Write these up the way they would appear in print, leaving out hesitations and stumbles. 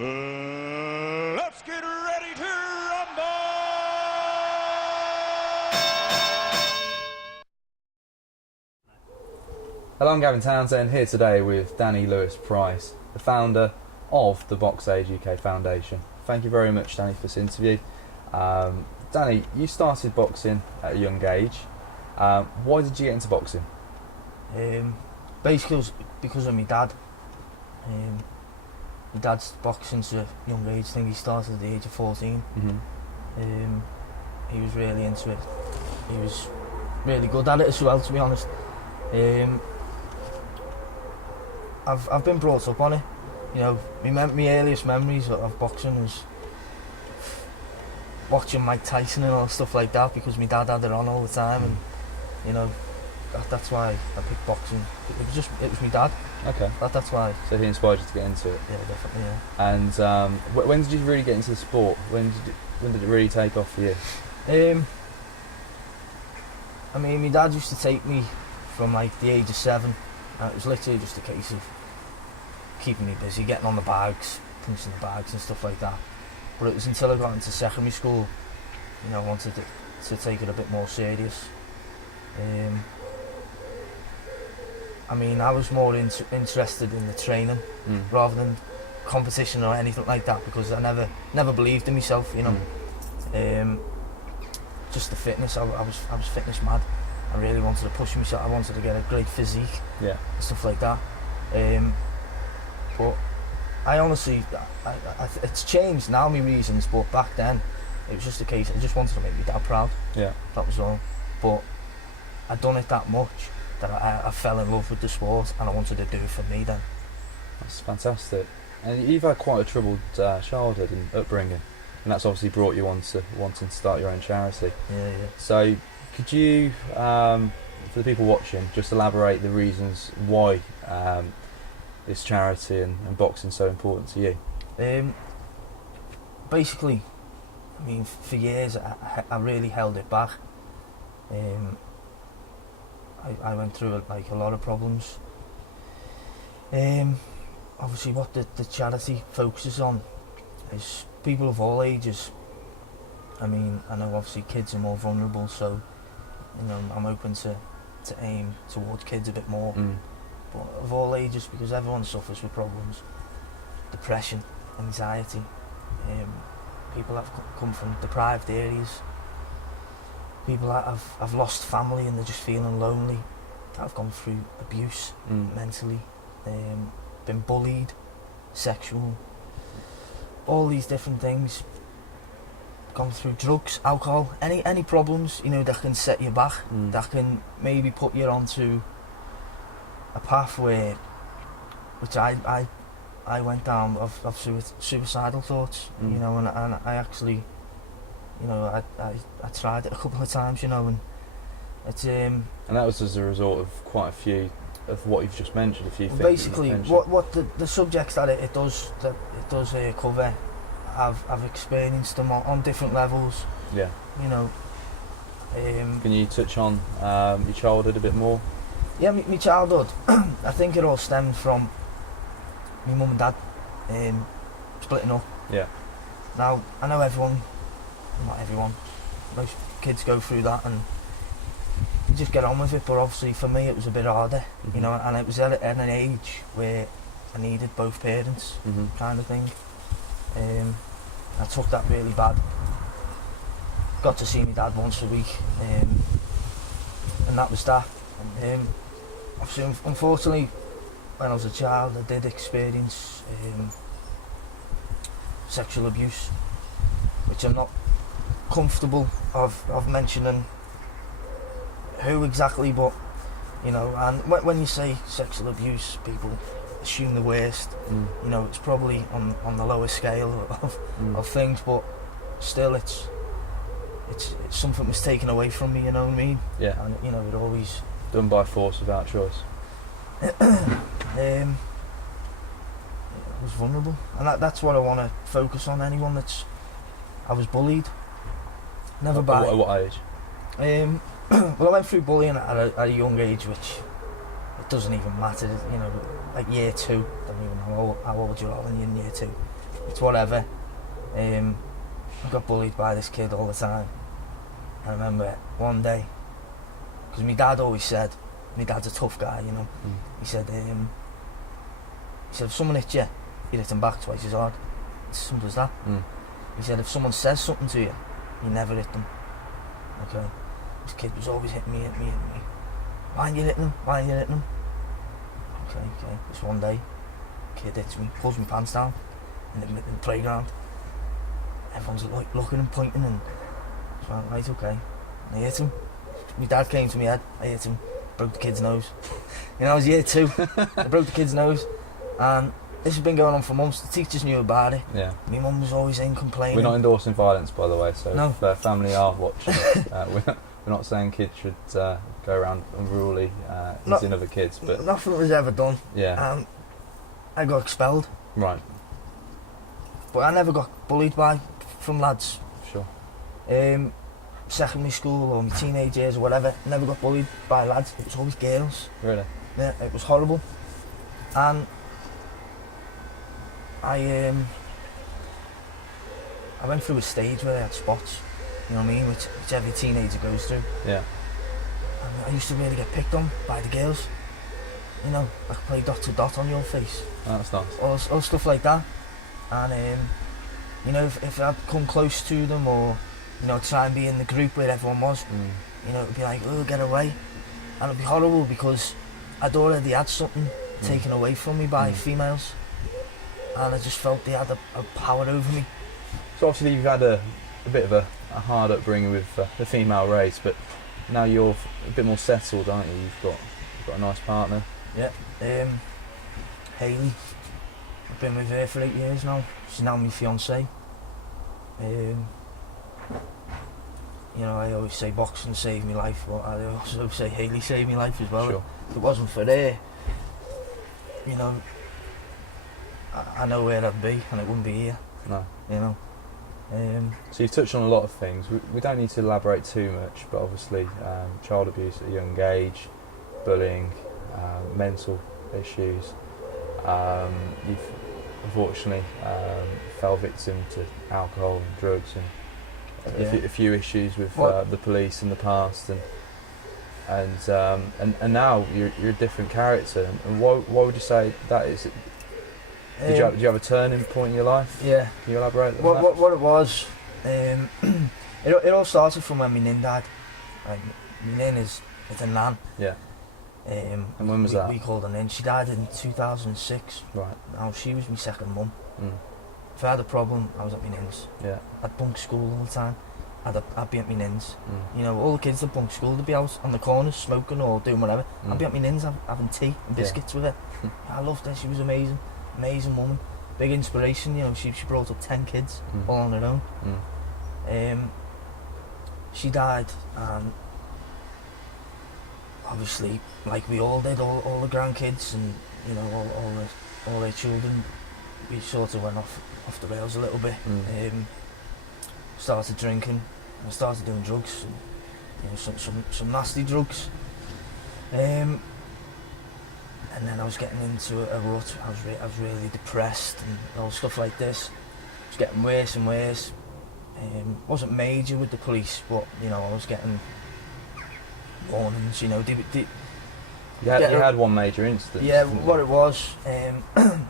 Let's get ready to rumble! Hello, I'm Gavin Townsend, here today with Danny Lewis-Price, the founder of the Boxaid UK Foundation. Thank you very much, Danny, for this interview. Danny, you started boxing at a young age. Why did you get into boxing? Basically, it was because of my dad. My dad's boxing since a young age. I think he started at the age of 14. He was really into it. He was really good at it as well, to be honest. I've been brought up on it. You know, my earliest memories of boxing was watching Mike Tyson and all stuff like that, because my dad had it on all the time, and you know, that's why I picked boxing. It was my dad. Okay. That's why. So he inspired you to get into it? Yeah, definitely, yeah. And when did you really get into the sport? When did it really take off for you? I mean, my dad used to take me from like the age of 7, and it was literally just a case of keeping me busy, getting on the bags, punching the bags and stuff like that. But it was until I got into secondary school, you know, I wanted to take it a bit more serious. I mean, I was more interested in the training rather than competition or anything like that, because I never believed in myself, you know. Just the fitness, I was fitness mad. I really wanted to push myself. I wanted to get a great physique, and stuff like that. But I honestly, it's changed now, my reasons. But back then, it was just a case. I just wanted to make my dad proud. Yeah, that was all. But I'd done it that much that I fell in love with the sport, and I wanted to do it for me then. That's fantastic. And you've had quite a troubled childhood and upbringing, and that's obviously brought you on to wanting to start your own charity. Yeah. So could you, for the people watching, just elaborate the reasons why this charity and boxing is so important to you? Basically, I mean, for years I really held it back. I went through like a lot of problems. Obviously, what the charity focuses on is people of all ages. I mean, I know obviously kids are more vulnerable, so you know, I'm hoping to aim towards kids a bit more, but of all ages, because everyone suffers with problems, depression, anxiety. People have come from deprived areas. People that have lost family and they're just feeling lonely. That have gone through abuse mentally, been bullied, sexual, all these different things. Gone through drugs, alcohol, any problems, you know, that can set you back, that can maybe put you onto a path which I went down of suicidal thoughts, you know, and I actually, you know, I tried it a couple of times, you know, and it's and that was as a result of quite a few of what you've just mentioned, a few things. Basically, what the subjects that it does cover, I've experienced them on different levels. Yeah. You know. Can you touch on your childhood a bit more? Yeah, my childhood. I think it all stemmed from my mum and dad splitting up. Yeah. Now I know not everyone, most kids go through that and you just get on with it. But obviously for me it was a bit harder, you know, and it was at an age where I needed both parents, kind of thing. I took that really bad. Got to see my dad once a week, and that was that. Obviously, unfortunately, when I was a child, I did experience sexual abuse, which I'm not comfortable of mentioning who exactly, but you know, and when you say sexual abuse, people assume the worst. You know, it's probably on the lower scale of things, but still it's something was taken away from me, you know what I mean? Yeah. And you know, it always done by force without choice. I was vulnerable, and that's what I want to focus on. Anyone I was bullied, never by. At what age? Well, I went through bullying at a young age, which it doesn't even matter, you know, like year 2, don't even know how old you are when you're in year 2. it's whatever. I got bullied by this kid all the time. I remember one day, because my dad always said, my dad's a tough guy, you know. He said, if someone hits you, you hit them back twice as hard. It's as simple as that. He said, if someone says something to you, you never hit them. Okay. This kid was always hitting me. Why aren't you hitting them? Okay. This one day, kid hits me, pulls my pants down in the playground. Everyone's like looking and pointing, and I went, right, okay. And I hit him. My dad came to my head. I hit him, broke the kid's nose. You know, I was year 2. I broke the kid's nose, and this has been going on for months. The teachers knew about it. Yeah. My mum was always in complaining. We're not endorsing violence, by the way, so no. If their family are watching, we're not saying kids should go around unruly hitting other kids, but nothing was ever done. Yeah. I got expelled. Right. But I never got bullied from lads. Sure. Secondary school or my teenage years or whatever, never got bullied by lads. It was always girls. Really? Yeah, it was horrible. And I went through a stage where I had spots, you know what I mean, which every teenager goes through. Yeah. And I used to really get picked on by the girls. You know, I could play dot to dot on your face. Oh, that's nice. All stuff like that. And you know, if I'd come close to them or, you know, try and be in the group where everyone was, you know, it'd be like, oh, get away. And it'd be horrible because I'd already had something taken away from me by females. And I just felt they had a power over me. So obviously you've had a bit of a hard upbringing with the female race, but now you're a bit more settled, aren't you? You've got a nice partner. Yeah. Hayley. I've been with her for 8 years now. She's now my fiancée. You know, I always say boxing saved my life, but I also say Hayley saved my life as well. Sure. If it wasn't for her, you know, I know where I'd be, and it wouldn't be here. No. You know. So you've touched on a lot of things. We don't need to elaborate too much, but obviously child abuse at a young age, bullying, mental issues. You've unfortunately fell victim to alcohol and drugs and a few issues with the police in the past, and now you're a different character. And why would you say that is? Did you have a turning point in your life? Yeah. Can you elaborate on that? What it was, it all started from when my nan died. My nan is a nan. Yeah. And when was that? We called her nan. She died in 2006. Right. Now she was my second mum. If I had a problem, I was at my nan's. Yeah. I'd bunk school all the time. I'd be at my nan's. You know, all the kids that bunk school, they'd be out on the corners smoking or doing whatever. I'd be at my nan's having tea and biscuits with her. I loved her. She was amazing. Amazing woman, big inspiration. You know, she brought up 10 kids all on her own. She died, and obviously, like we all did, all the grandkids and, you know, all their children, we sort of went off the rails a little bit. Started drinking, and started doing drugs, and, you know, some nasty drugs. And then I was getting into a rut. I was really depressed and all stuff like this. It was getting worse and worse. Wasn't major with the police, but, you know, I was getting warnings. You know, you had one major incident. Yeah, what it was, it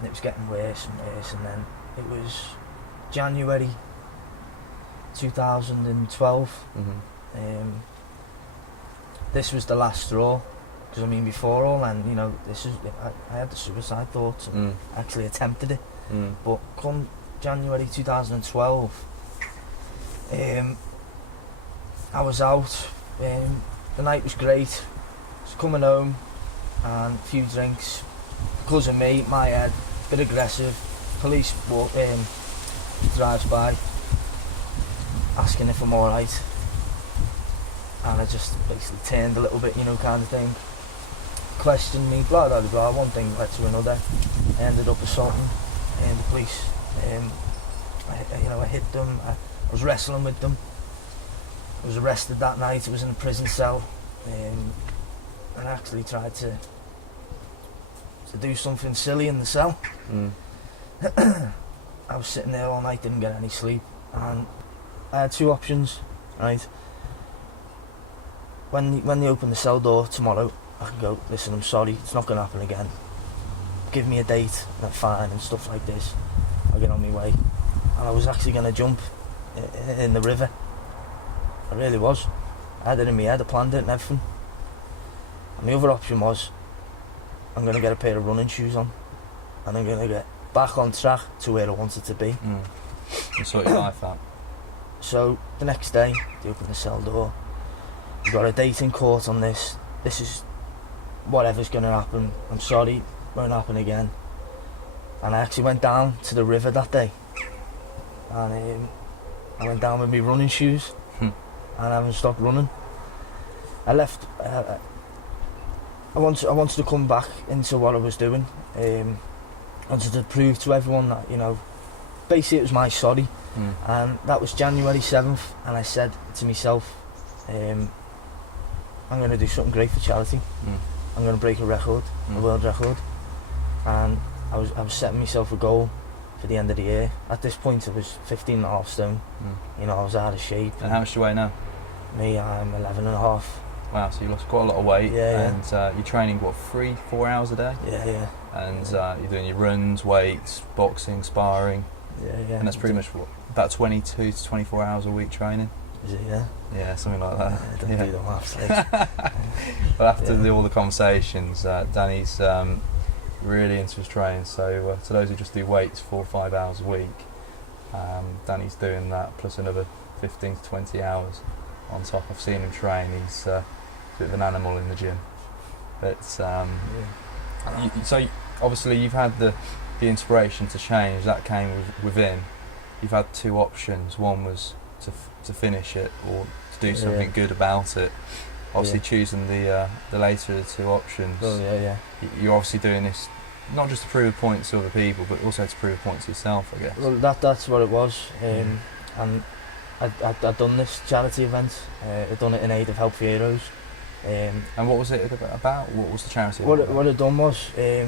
was getting worse and worse, and then it was January 2012. This was the last straw. Because I mean, before all, and you know, I had the suicide thoughts and actually attempted it. But come January 2012, I was out. The night was great. I was coming home and a few drinks. Because of me, my head, a bit aggressive. Police drives by, asking if I'm alright. And I just basically turned a little bit, you know, kind of thing. Questioned me, blah blah blah. One thing led to another. I ended up assaulting the police. I hit them. I was wrestling with them. I was arrested that night. I was in a prison cell. And I actually tried to do something silly in the cell. I was sitting there all night, didn't get any sleep, and I had two options, right? When they open the cell door tomorrow, I can go, listen, I'm sorry, it's not going to happen again. Give me a date, and I'm fine, and stuff like this. I'll get on my way. And I was actually going to jump in the river. I really was. I had it in my head, I planned it and everything. And the other option was, I'm going to get a pair of running shoes on, and I'm going to get back on track to where I wanted to be. And sort your life out. So the next day, they opened the cell door. We've got a date in court on this. This is whatever's going to happen. I'm sorry, won't happen again. And I actually went down to the river that day. And I went down with my running shoes. And I haven't stopped running. I left. I wanted to come back into what I was doing. I wanted to prove to everyone that, you know, basically it was my sorry. And that was January 7th, and I said to myself, I'm going to do something great for charity. I'm going to break a record, a world record. And I was setting myself a goal for the end of the year. At this point I was 15.5 stone. You know, I was out of shape. And how much do you weigh now? Me, I'm 11.5. Wow, so you lost quite a lot of weight. Yeah, and you're training, what, 3-4 hours a day? Yeah. And you're doing your runs, weights, boxing, sparring. Yeah. And that's pretty much what, about 22 to 24 hours a week training? Is it, yeah? Yeah, something like that. Don't do the maths, like. But after all the conversations, Danny's really into his training. So to those who just do weights 4 or 5 hours a week, Danny's doing that plus another 15 to 20 hours on top. I've seen him train. He's a bit of an animal in the gym. But so obviously you've had the inspiration to change. That came within. You've had two options. One was to finish it or to do something good about it. Obviously choosing the later of the two options. Oh yeah. You're obviously doing this not just to prove a point to other people, but also to prove a point to yourself, I guess. Well, that's what it was. And I'd done this charity event. I'd done it in aid of Help for Heroes. And what was it about? What was the charity? What I'd done was I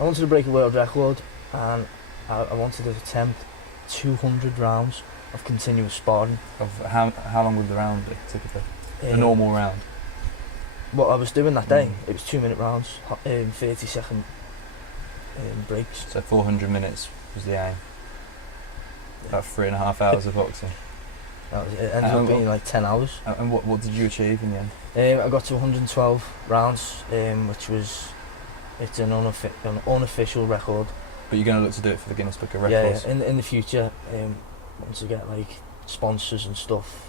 wanted to break a world record, and I wanted to attempt 200 rounds of continuous sparring. Of how long would the round be typically? A normal round. What I was doing that day, it was 2-minute rounds, 30-second breaks. So 400 minutes was the aim. About 3.5 hours of boxing. That was it. Ended up being like 10 hours. And what did you achieve in the end? I got to 112 rounds, which was an unofficial record. But you're going to look to do it for the Guinness Book of Records? Yeah. In the future, once I get like sponsors and stuff,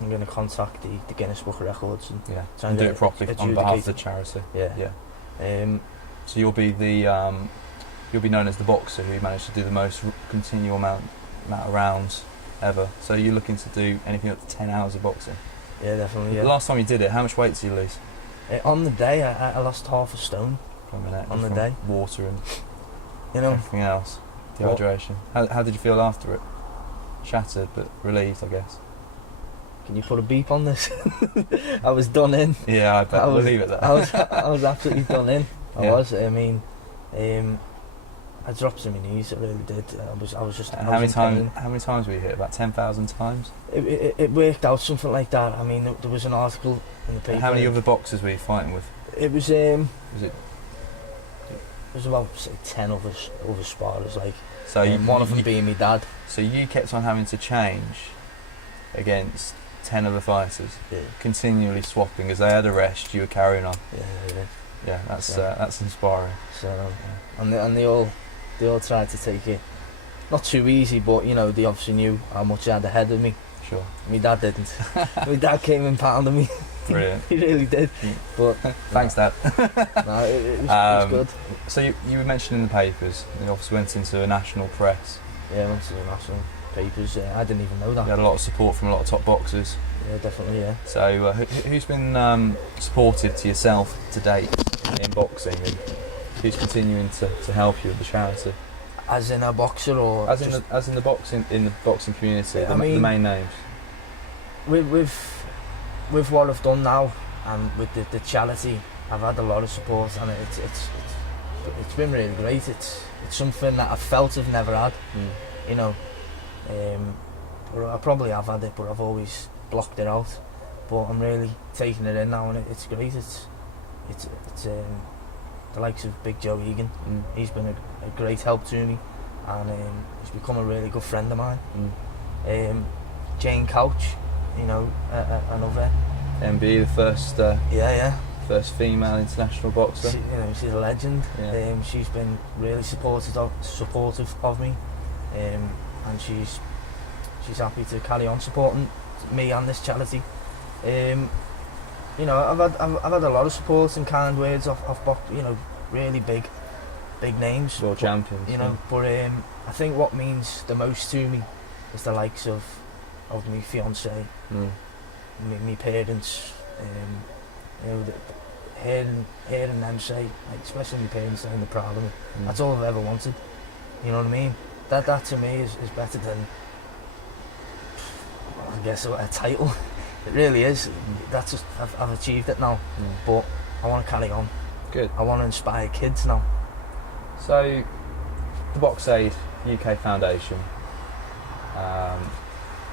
I'm going to contact the Guinness Book of Records and do it properly on behalf of the charity. Yeah. So you'll be known as the boxer who managed to do the most continual amount of rounds ever. So you're looking to do anything up to 10 hours of boxing? Yeah, definitely. Yeah. The last time you did it, how much weight did you lose? On the day, I lost half a stone. On the day, water and everything else, dehydration. How did you feel after it? Shattered but relieved, I guess. Can you put a beep on this? I was done in. Yeah, I bet. We'll leave it there. I was absolutely done in. I was. I mean, I dropped to my knees. I really did. I was just. How many times were you hit? About 10,000 times. It worked out something like that. I mean, there was an article in the paper. How many other boxers were you fighting with? It was. It was about say 10 other sparrers. Like, so one of them being my dad. So you kept on having to change against 10 other fighters, continually swapping. As they had a rest, you were carrying on. Yeah, that's inspiring. So, and they all tried to take it not too easy, but you know, they obviously knew how much they had ahead of me. Sure. My dad didn't. My dad came and pounded me. Brilliant. He really did. But thanks, Dad. No, it was good. So you were mentioning in the papers. You obviously went into a national press. Yeah, I went to the national papers. I didn't even know that. You had a lot of support from a lot of top boxers. Yeah, definitely. Yeah. So who's been supportive to yourself to date in boxing, and who's continuing to help you with the charity? As in a boxer, or as in the boxing community? Yeah, the main names. With what I've done now, and with the charity, I've had a lot of support, and it's been really great. it's something that I felt I've never had. You know, or I probably have had it, but I've always blocked it out. But I'm really taking it in now, and it's great. It's the likes of Big Joe Egan. He's been a great help to me, and he's become a really good friend of mine. Jane Couch, you know, another. MB, the first first female international boxer. She's a legend. Yeah. She's been really supportive of me, and she's happy to carry on supporting me and this charity. You know, I've had a lot of support and kind words off you know, really big names, world champions. You know, but I think what means the most to me is the likes of my fiance, my parents. You know, hearing them say, like, especially my parents saying they're proud of me. That's all I've ever wanted. You know what I mean? That to me is better than, I guess, a title. It really is. That's just, I've achieved it now. But I want to carry on. Good. I want to inspire kids now. So, the Boxaid UK Foundation,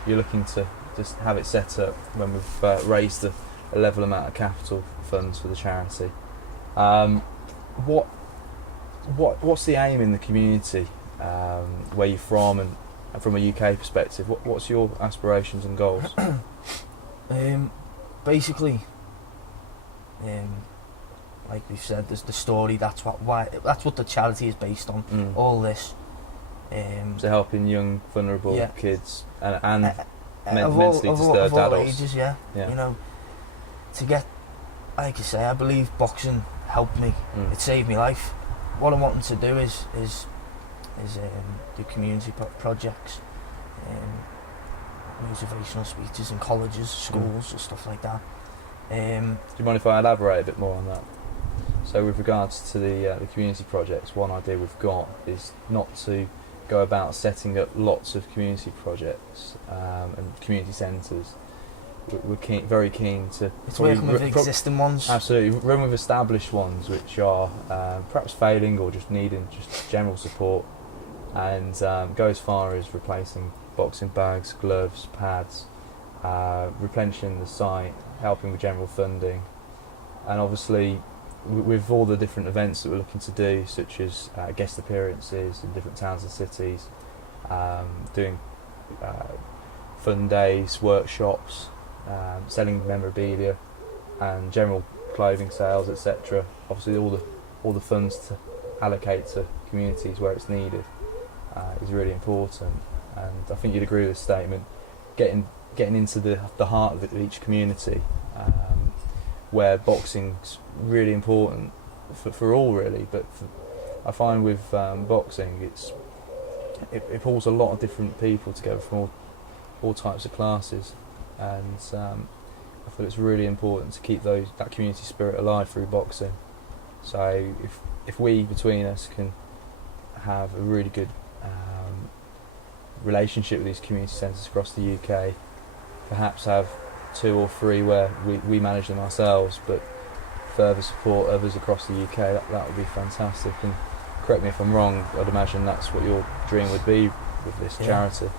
you're looking to just have it set up when we've raised a level amount of capital funds for the charity. What's the aim in the community, where you're from, and from a UK perspective? What's your aspirations and goals? Basically, like we've said, there's the story. That's what the charity is based on. All this. So helping young, vulnerable kids and of mentally disturbed all adults. Ages, yeah. You know, to get, like I say, I believe boxing helped me. It saved my life. What I'm wanting to do is do community projects, motivational speeches in colleges, schools, and stuff like that. Do you mind if I elaborate a bit more on that? So, with regards to the community projects, one idea we've got is not to go about setting up lots of community projects and community centres. We're very keen to... It's working with existing ones. Absolutely. Run with established ones which are perhaps failing or just needing just general support, and go as far as replacing boxing bags, gloves, pads, replenishing the site, helping with general funding, and obviously with all the different events that we're looking to do, such as guest appearances in different towns and cities, doing fun days, workshops, selling memorabilia and general clothing sales, etc. Obviously all the funds to allocate to communities where it's needed is really important, and I think you'd agree with this statement. Getting into the heart of each community, where boxing's really important for all, really, but I find with boxing it pulls a lot of different people together from all types of classes, and I feel it's really important to keep that community spirit alive through boxing. So if we between us can have a really good relationship with these community centres across the UK, perhaps have 2 or 3 where we manage them ourselves, but further support others across the UK, that would be fantastic. And correct me if I'm wrong, I'd imagine that's what your dream would be with this charity.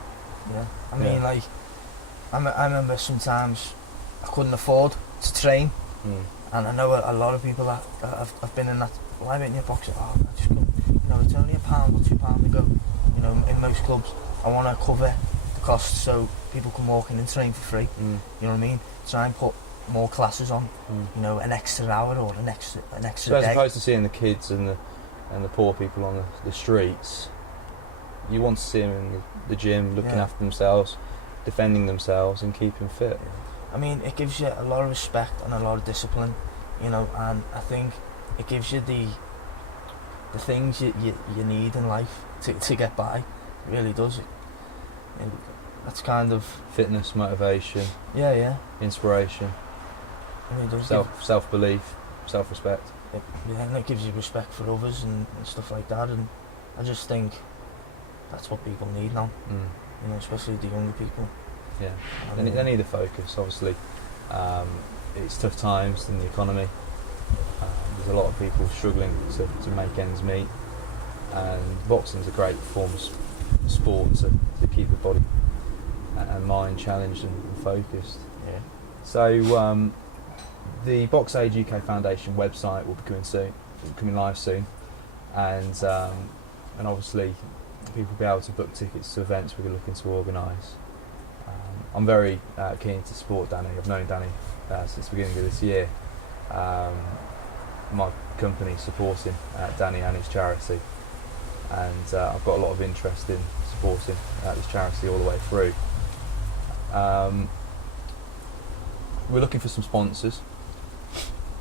Yeah, I mean, like, I remember sometimes I couldn't afford to train, and I know a lot of people that have been in that, why don't you box it? Oh, I just couldn't, you know, it's only £1 or £2 to go, you know, in most clubs. I want to cover the costs so people can walk in and train for free, you know what I mean? Try and put more classes on, you know, an extra hour or an extra so day. as opposed to seeing the kids and the poor people on the streets, you want to see them in the gym looking after themselves, defending themselves and keeping fit. I mean, it gives you a lot of respect and a lot of discipline, you know, and I think it gives you the things you need in life to get by. It really does. That's kind of fitness, motivation, inspiration, it really does. self-belief, self-respect. And it gives you respect for others and stuff like that, and I just think that's what people need now, you know, especially the younger people. Yeah, they need a focus, obviously. It's tough times in the economy. There's a lot of people struggling to make ends meet, and boxing's a great form of sport to keep the body and mind challenged and focused. Yeah. So the Boxaid UK Foundation website will be coming live soon, and obviously people will be able to book tickets to events we're looking to organise. I'm very keen to support Danny. I've known Danny since the beginning of this year. My company supporting Danny and his charity, and I've got a lot of interest in supporting this charity all the way through. We're looking for some sponsors.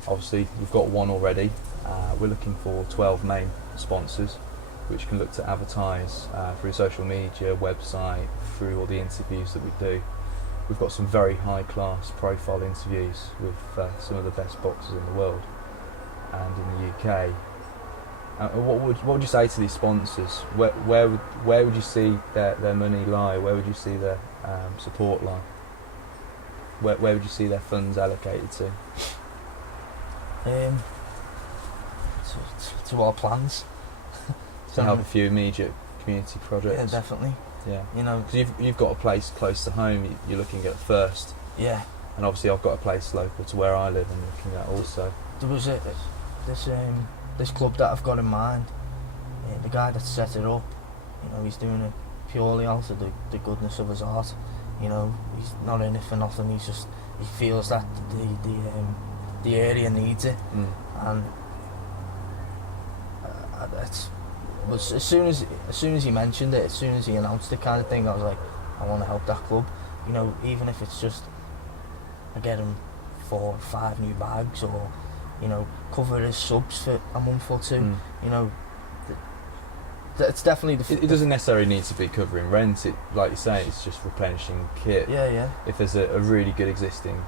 Obviously we've got one already. We're looking for 12 main sponsors which can look to advertise through social media, website, through all the interviews that we do. We've got some very high class profile interviews with some of the best boxers in the world and in the UK. What would you say to these sponsors? Where would you see their money lie? Where would you see their support lie? Where would you see their funds allocated to? To our plans. To help a few immediate community projects. Yeah, definitely. Yeah. You know, because you've got a place close to home. You're looking at first. Yeah. And obviously I've got a place local to where I live. I'm looking at also. There was this club that I've got in mind. The guy that set it up, you know, he's doing it purely out of the goodness of his heart. You know, he's not in it for nothing. He feels that the area needs it, and was as soon as he mentioned it, as soon as he announced it, kind of thing, I was like, I want to help that club. You know, even if it's just I get him 4 or 5 new bags, or you know, cover his subs for a month or two. You know, it's definitely it doesn't necessarily need to be covering rent. It, like you say, it's just replenishing kit. Yeah. If there's a really good existing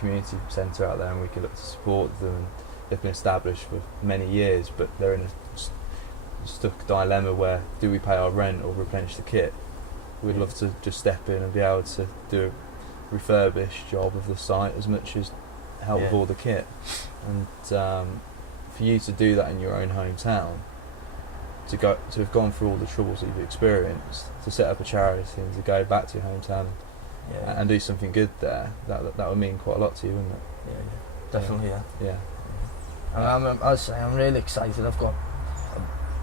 community centre out there and we can look to support them, and they've been established for many years, but they're in a stuck dilemma where do we pay our rent or replenish the kit? We'd love to just step in and be able to do a refurbished job of the site as much as help with all the kit. And for you to do that in your own hometown, to have gone through all the troubles that you've experienced, to set up a charity and to go back to your hometown and do something good there, that would mean quite a lot to you, wouldn't it? Yeah. Definitely, yeah. And I'm really excited. I've got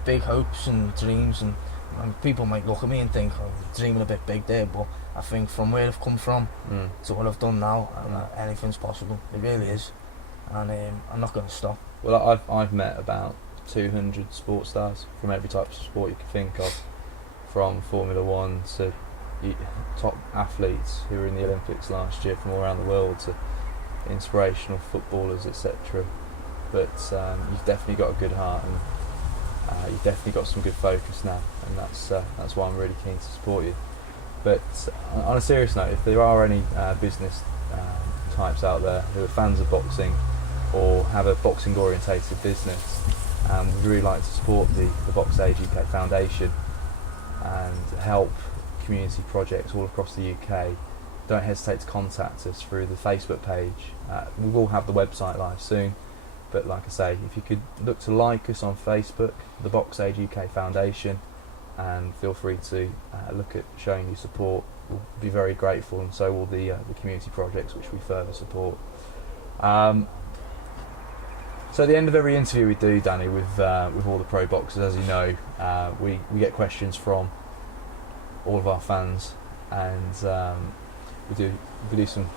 big hopes and dreams, and people might look at me and think I'm dreaming a bit big there, but I think from where I've come from to what I've done now, anything's possible. It really is, and I'm not going to stop. Well, I've met about 200 sports stars from every type of sport you can think of, from Formula 1 to top athletes who were in the Olympics last year from all around the world, to inspirational footballers, etc. But you've definitely got a good heart, and you've definitely got some good focus now, and that's why I'm really keen to support you. But on a serious note, if there are any business types out there who are fans of boxing or have a boxing orientated business, we'd really like to support the Boxaid UK Foundation and help community projects all across the UK, don't hesitate to contact us through the Facebook page. We will have the website live soon, but like I say, if you could look to like us on Facebook, the Boxaid UK Foundation, and feel free to look at showing your support. We'll be very grateful, and so will the community projects which we further support. So at the end of every interview we do, Danny, with all the pro boxers, as you know, we get questions from all of our fans, and we do some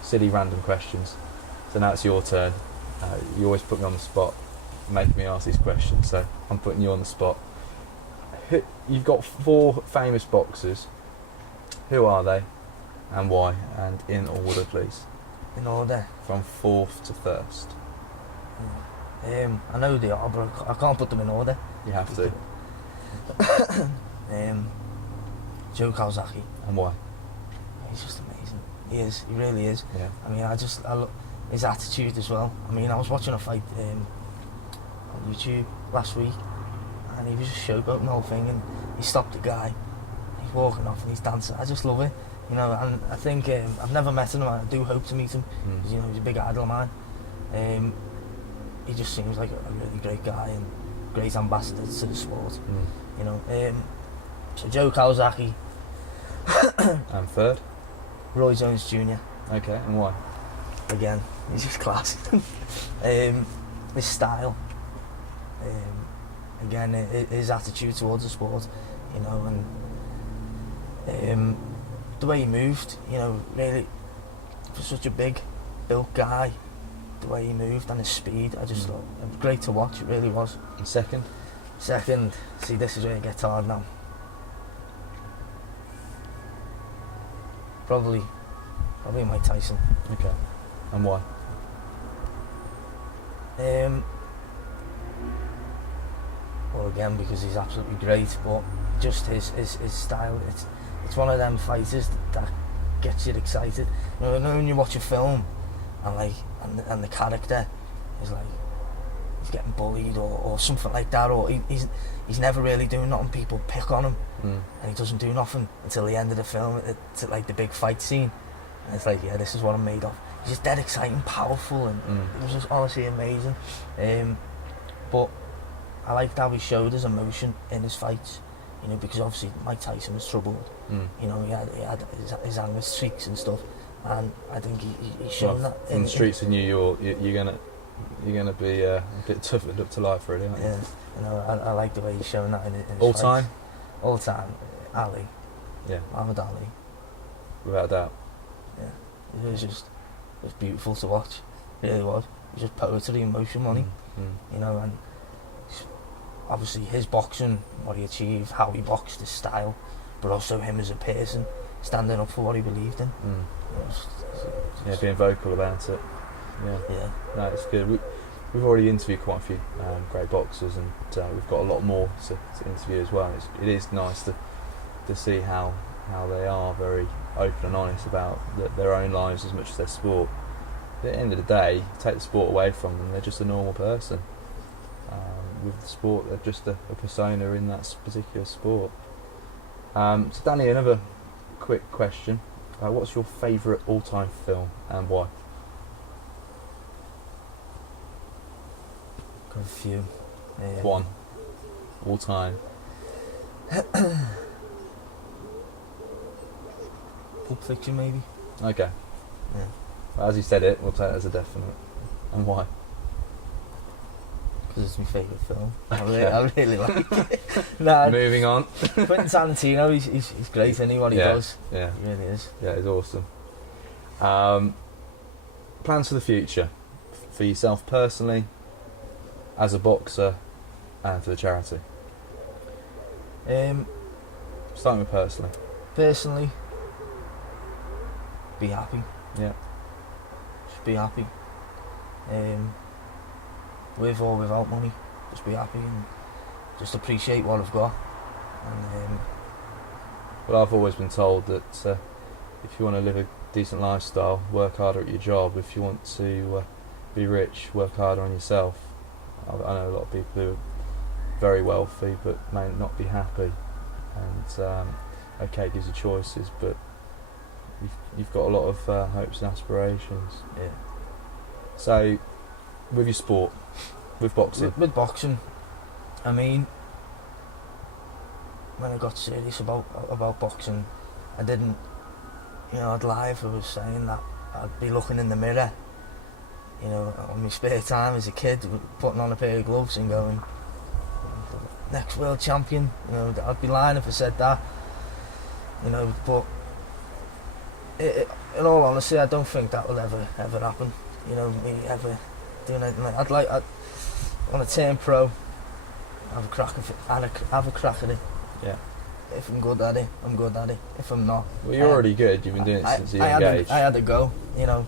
silly random questions. So now it's your turn. You always put me on the spot, making me ask these questions, so I'm putting you on the spot. You've got 4 famous boxers. Who are they and why? And in order, please. In order? From 4th to 1st. I know they are, but I can't put them in order. You have to. Joe Kawasaki. And why? He's just amazing. He is. He really is. Yeah. I mean, I look his attitude as well. I mean, I was watching a fight on YouTube last week, and he was just showboating the whole thing, and he stopped the guy. He's walking off and he's dancing. I just love it. You know, and I think I've never met him. I do hope to meet him. Because, you know, he's a big idol of mine. He just seems like a really great guy, and great ambassadors to the sport. Mm. You know, so Joe Kawasaki, And third? Roy Jones Jr. Okay, and why? Again, he's just class. His style, again, his attitude towards the sport, you know, and the way he moved, you know, really, for such a big built guy, the way he moved and his speed, I just thought it was great to watch. It really was. And second? Second, see, this is where it gets hard now. Probably Mike Tyson. Okay. And why? Well, again, because he's absolutely great, but just his style. It's one of them fighters that gets you excited. You know when you watch a film and the character is like he's getting bullied or something like that, or he's never really doing nothing. People pick on him, and he doesn't do nothing until the end of the film. It's like the big fight scene, and it's like, yeah, this is what I'm made of. He's just dead exciting, powerful, and it was just honestly amazing. But I liked how he showed his emotion in his fights, you know, because obviously Mike Tyson was troubled. You know, he had his anger streaks and stuff, and I think he showed that in the streets of New York. You're gonna be a bit toughened up to life, really, aren't you? Yeah, you know, I like the way he's showing that in his All fights. time? All time, Ali. Yeah, Muhammad Ali. without a doubt. Yeah, it was beautiful to watch. It really was. It was just poetry in motion, money. You know, and obviously his boxing, what he achieved, how he boxed, his style, but also him as a person, standing up for what he believed in. Yeah, being vocal about it. Yeah, no, it's good. We've already interviewed quite a few great boxers, and we've got a lot more to interview as well. It is nice to see how they are very open and honest about their own lives as much as their sport. At the end of the day, take the sport away from them, they're just a normal person. With the sport, they're just a persona in that particular sport. So Danny, another quick question. What's your favourite all-time film and why? Got a few. One. All-time. Pulp Fiction, maybe. Okay. Yeah. As you said it, we'll take it as a definite. And why? Because it's my favourite film. Okay. I really like it. Nah, Moving on. Quentin Tarantino, he's great, isn't he? What he does. Yeah. He really is. Yeah, it's awesome. Plans for the future? For yourself personally, as a boxer, and for the charity? Starting with personally. Personally, be happy. Yeah. Just be happy. With or without money, just be happy and just appreciate what I've got. And Well, I've always been told that if you want to live a decent lifestyle, work harder at your job. If you want to be rich, work harder on yourself. I know a lot of people who are very wealthy but may not be happy, and okay, it gives you choices, but you've got a lot of hopes and aspirations. yeah. So, with your sport, with boxing, With boxing, I mean, when I got serious about boxing, I didn't, you know, I'd lie if I was saying that I'd be looking in the mirror, you know, on my spare time as a kid, putting on a pair of gloves and going, next world champion. You know, I'd be lying if I said that, you know, but in all honesty, I don't think that will ever happen. You know, me ever doing anything like I want to turn pro, have a crack at it. yeah. If I'm good at it, I'm good at it. If I'm not, Well, you're already good. You've been doing it since a young age. I had to go. You know,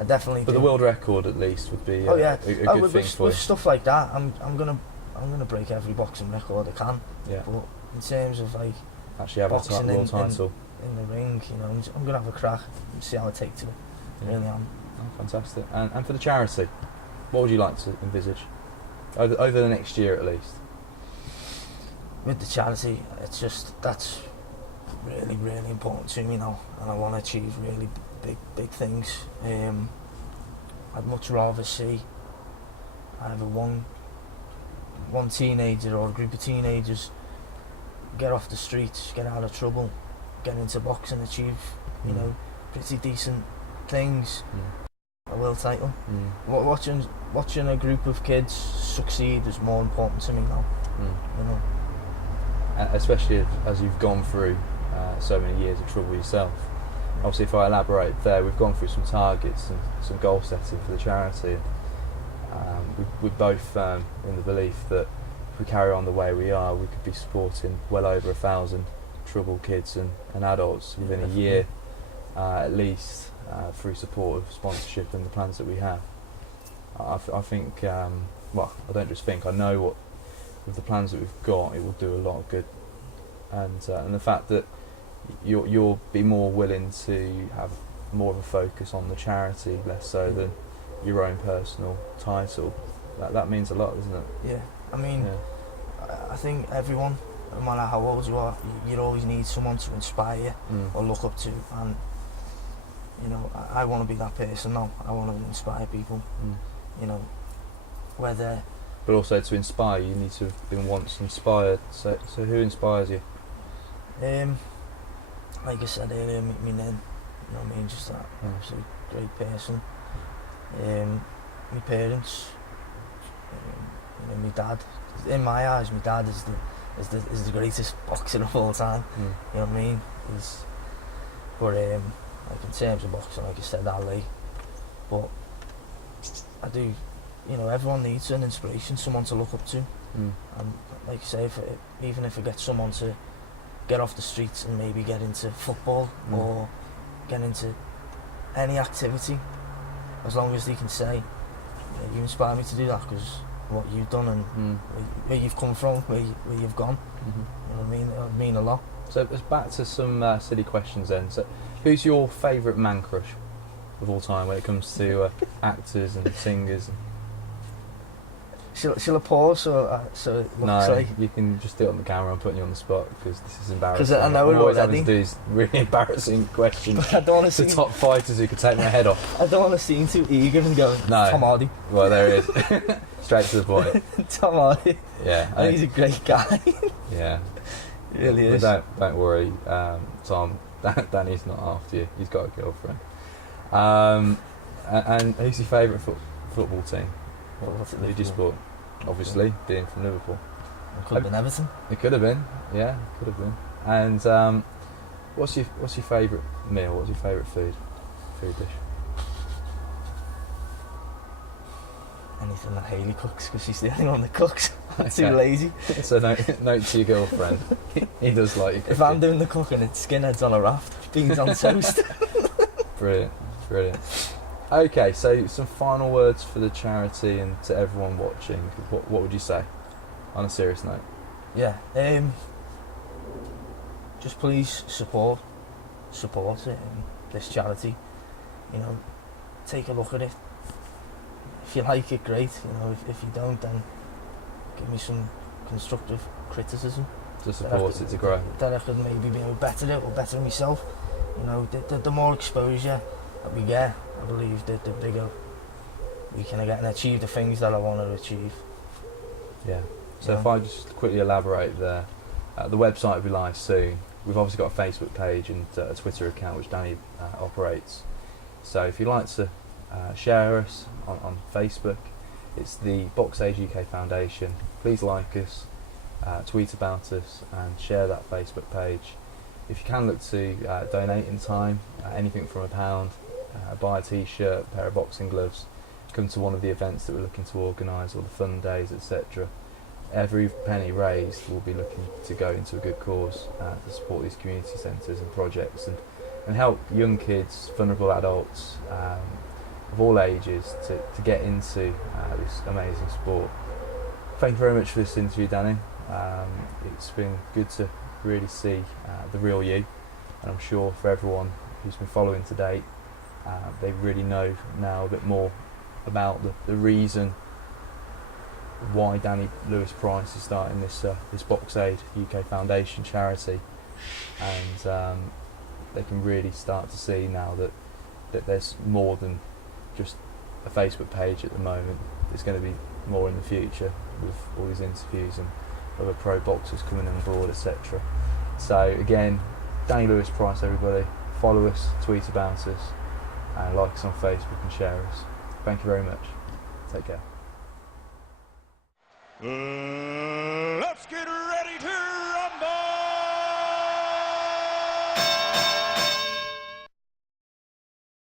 I definitely. But do. the world record, at least, would be Oh yeah, a good with, thing with, for with you. stuff like that, I'm gonna break every boxing record I can. Yeah. But in terms of like Actually, have a boxing world title. in the ring, you know, I'm gonna have a crack and see how I take to it. Yeah. Really am. Oh, fantastic. And for the charity, what would you like to envisage over the next year at least? With the charity, it's just that's really, really important to me now, and I want to achieve really big things. I'd much rather see either one one teenager or a group of teenagers get off the streets, get out of trouble, get into boxing, achieve, you know, pretty decent things, a world title. Watching a group of kids succeed is more important to me now. You know, and especially as you've gone through so many years of trouble yourself. Obviously, if I elaborate there, we've gone through some targets and some goal setting for the charity. We're both in the belief that if we carry on the way we are, we could be supporting well over 1,000 troubled kids and adults within a year, at least, through support of sponsorship and the plans that we have. I think, well, I don't just think, I know what, with the plans that we've got, it will do a lot of good. And the fact that you'll be more willing to have more of a focus on the charity, less so than your own personal title, that means a lot, doesn't it? Yeah, I mean, I think everyone, no matter how old you are, you always need someone to inspire you or look up to, and you know, I want to be that person now. I want to inspire people, you know, whether... But also to inspire, you need to have been once inspired, so who inspires you? Like I said earlier, my nan, you know what I mean, just that absolute great person. My parents, you know, my dad. In my eyes, my dad is the greatest boxer of all time. You know what I mean? But like in terms of boxing, like I said, Ali. But I do, you know, everyone needs an inspiration, someone to look up to. And like I say, even if I get someone to get off the streets and maybe get into football or get into any activity, as long as they can say, you inspire me to do that because what you've done and where you've come from, where you've gone, you know what I mean? It would mean a lot. So it's back to some silly questions then. So who's your favourite man crush of all time when it comes to actors and singers? Shall I pause so it looks like... you can just do it on the camera. I'm putting you on the spot because this is embarrassing. Because I know it always already. having to do these really embarrassing questions. But I don't want to to top fighters who could take my head off. I don't want to seem too eager and go, No. Tom Hardy. Well, there it is. Straight to the point. Tom Hardy. Yeah. I think he's a great guy. Yeah. He really is. But don't worry, Tom. Danny's not after you. He's got a girlfriend. And who's your favourite football team? Who do you support? Obviously, being from Liverpool. It could have been Everton. It could have been, yeah, it could have been. And what's your favourite meal? What's your favourite food dish? Anything that Hayley cooks, because she's the only one that cooks. I'm too Okay. lazy. So note to your girlfriend. He does like your cooking. If I'm doing the cooking, it's skinheads on a raft, beans on toast. Brilliant. Okay, so some final words for the charity and to everyone watching. What would you say, on a serious note? Yeah, just please support it, this charity. You know, take a look at it. If you like it, great. You know, if you don't, then give me some constructive criticism. To support it to grow. That I could maybe be better it or better myself. You know, the more exposure that we get, I believe that the bigger we can get and achieve the things that I want to achieve. Yeah. So Yeah. if I just quickly elaborate there, the website will be live soon. We've obviously got a Facebook page and a Twitter account which Danny operates. So if you'd like to share us on Facebook, it's the Boxaid UK Foundation. Please like us, tweet about us and share that Facebook page. If you can look to donate in time, anything from £1, buy a t-shirt, a pair of boxing gloves, come to one of the events that we're looking to organise, or the fun days, etc. Every penny raised will be looking to go into a good cause to support these community centres and projects and help young kids, vulnerable adults of all ages to get into this amazing sport. Thank you very much for this interview, Danny. It's been good to really see the real you, and I'm sure for everyone who's been following to date, they really know now a bit more about the reason why Danny Lewis Price is starting this Boxaid UK Foundation charity, and they can really start to see now that there's more than just a Facebook page at the moment. There's going to be more in the future. with all these interviews and other pro boxers coming on board, etc. So again, Danny Lewis Price, everybody, follow us, tweet about us, and like us on Facebook and share us. Thank you very much. Take care.